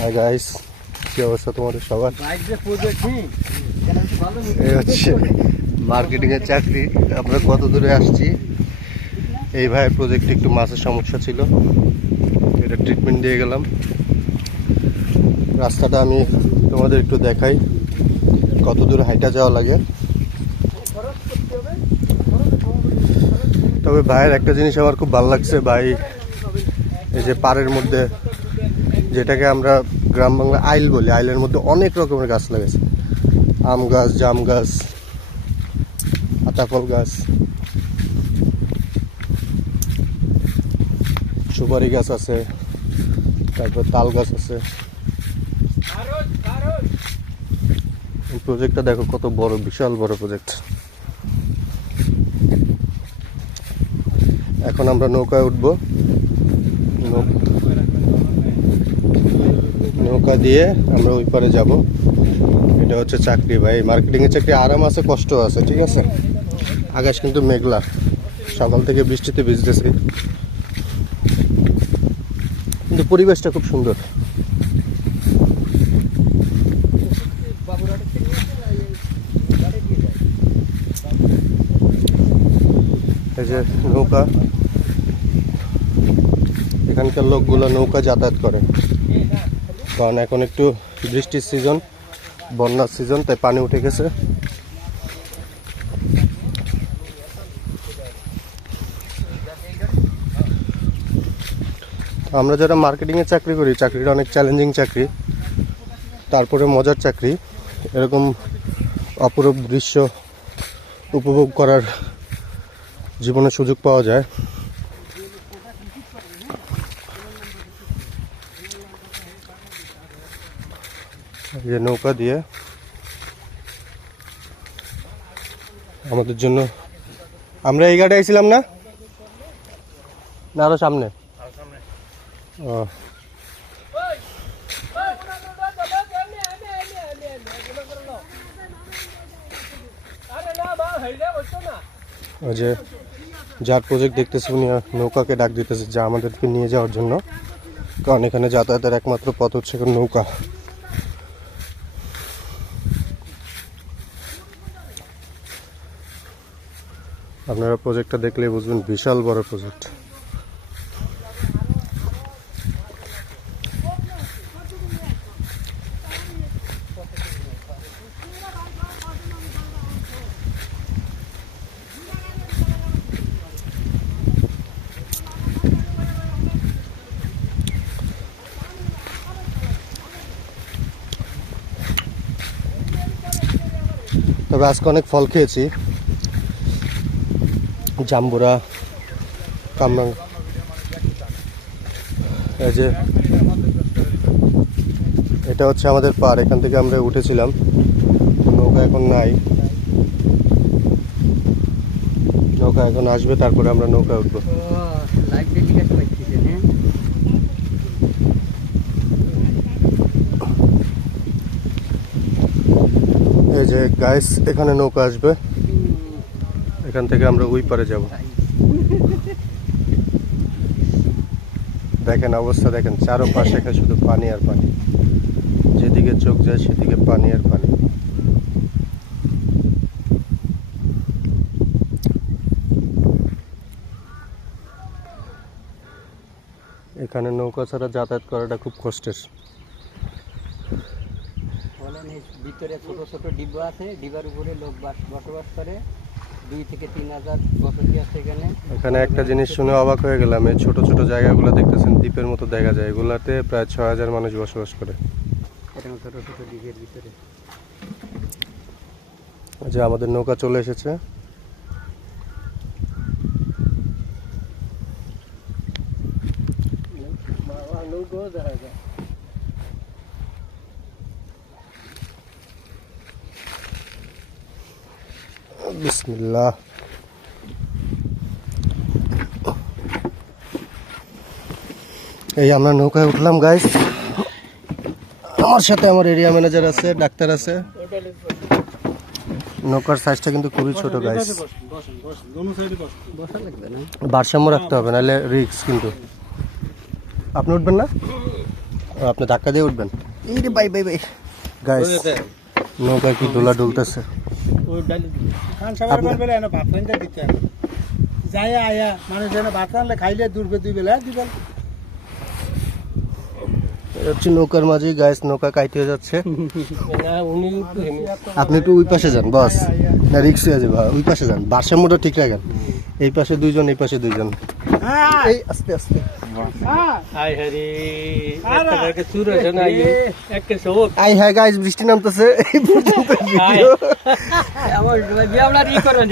Hi guys, কি অবস্থা তোমাদের সবার? এই হচ্ছে মার্কেটিং এর চাকরি। আমরা কত দূরে আসছি। এই ভাইয়ের প্রজেক্টে একটু মাছের সমস্যা ছিল, এটা ট্রিটমেন্ট দিয়ে গেলাম। রাস্তাটা আমি তোমাদের একটু দেখাই, কত দূর হাইটা যাওয়া লাগে। তবে ভাইয়ের একটা জিনিস আমার খুব ভালো লাগছে, ভাই এই যে পাড়ের মধ্যে, যেটাকে আমরা গ্রাম বাংলা আইল বলি, আইলের মধ্যে অনেক রকমের গাছ লাগাইছে। আম গাছ, জাম গাছ, আতাফল গাছ, সুপারি গাছ আছে, তারপর তাল গাছ আছে। প্রজেক্টটা দেখো কত বড়, বিশাল বড় প্রজেক্ট। এখন আমরা নৌকায় উঠবো, নৌকা দিয়ে আমরা ওই পারে যাব। এটা হচ্ছে চাকরি ভাই, মার্কেটিং এর চাকরি। আরাম আছে, কষ্ট আছে, ঠিক আছে। আকাশ কিন্তু মেঘলা, সকাল থেকে বৃষ্টিতে ভিজতেছে, কিন্তু পরিবেশটা খুব সুন্দর। এই যে নৌকা, এখানকার লোকগুলো নৌকা যাতায়াত করে, কারণ এখন একটু বৃষ্টির সিজন, বন্যার সিজন, তাই পানি উঠে গেছে। আমরা যারা মার্কেটিংয়ে চাকরি করি, চাকরিটা অনেক চ্যালেঞ্জিং চাকরি, তারপরে মজার চাকরি। এরকম অপরূপ দৃশ্য উপভোগ করার জীবনে সুযোগ পাওয়া যায়। যে নৌকা দিয়ে আমাদের জন্য, আমরা এই গাড়ি আইছিলাম না, না আরো সামনে। ও ওই যে যার প্রজেক্ট দেখতেছি উনি নৌকাকে ডাক দিতেছে যা আমাদেরকে নিয়ে যাওয়ার জন্য, কারণ এখানে যাতায়াতের একমাত্র পথ হচ্ছে নৌকা। আপনারা প্রজেক্টটা দেখলে বুঝবেন, বিশাল বড় প্রজেক্ট। তবে আজকে অনেক ফল খেয়েছি, জাম্বুরা, কামরাঙ্গা। এই যে এটা হচ্ছে আমাদের পাড়, এখান থেকে আমরা উঠেছিলাম। নৌকা এখন নাই, নৌকা এখন আসবে, তারপরে আমরা নৌকায় উঠবো। এই যে গাইস, এখানে নৌকা আসবে, এখান থেকে আমরা ওই পারে যাব। দেখেন অবস্থা, দেখেন চারপাশে এখানে শুধু পানি আর পানি, যেদিকে চোখ যায় সেদিকে পানি আর পানি। এখানে নৌকা ছাড়া যাতায়াত করাটা খুব কষ্টের। ভিতরে ছোট ছোট ডিব্বা আছে, ডিব্বার উপরে লোক বসবাস করে, 2 থেকে 3,000 বসতি আছে এখানে। এখানে একটা জিনিস শুনে অবাক হয়ে গেলাম, এই ছোট ছোট জায়গাগুলো দেখতেছেন দ্বীপের মতো দেখা যায়, এগুলাতে প্রায় 6,000 মানুষ বসবাস করে। ছোট ছোট দ্বীপের ভিতরে যে আমাদের নৌকা চলে এসেছে। বিসমিল্লাহ। এই আমরা নৌকায় উঠলাম গাইস, আমার সাথে আমার এরিয়া ম্যানেজার আছে, ডাক্তার আছে। নৌকার সাইজটা কিন্তু খুবই ছোট গাইস, ভারসাম্য রাখতে হবে, নাহলে রিস্ক। কিন্তু আপনি উঠবেন না? আপনি ধাক্কা দিয়ে উঠবেন। এই রে বাই বাই বাই গাইস, নৌকা কি দোলা ডুলতেছে। খান সবার বেলা এনে ভাত রান্ধতে দিতে হবে। যায় আয়া মানুষ যেন ভাত রান্ধলে খাইলে দূরবে 2 বেলা দিবেন। এটা হচ্ছে নৌকার মাঝে গাইস, নৌকা কাইতে যাচ্ছে। আপনি একটু ওই পাশে যান বস, না রিক্স হয়ে যাবে, ওই পাশে যান, ভারসাম্যটা ঠিক রাখেন। এই পাশে 2 জন, এই পাশে 2 জন, হ্যাঁ এই আস্তে আস্তে। হ্যাঁ আই হরি একটা চুর আছে না একটা সব আই হ্যাঁ গাইস, বৃষ্টি নামতেছে। এই পর্যন্ত ভিডিও। আমার আমরা ই করো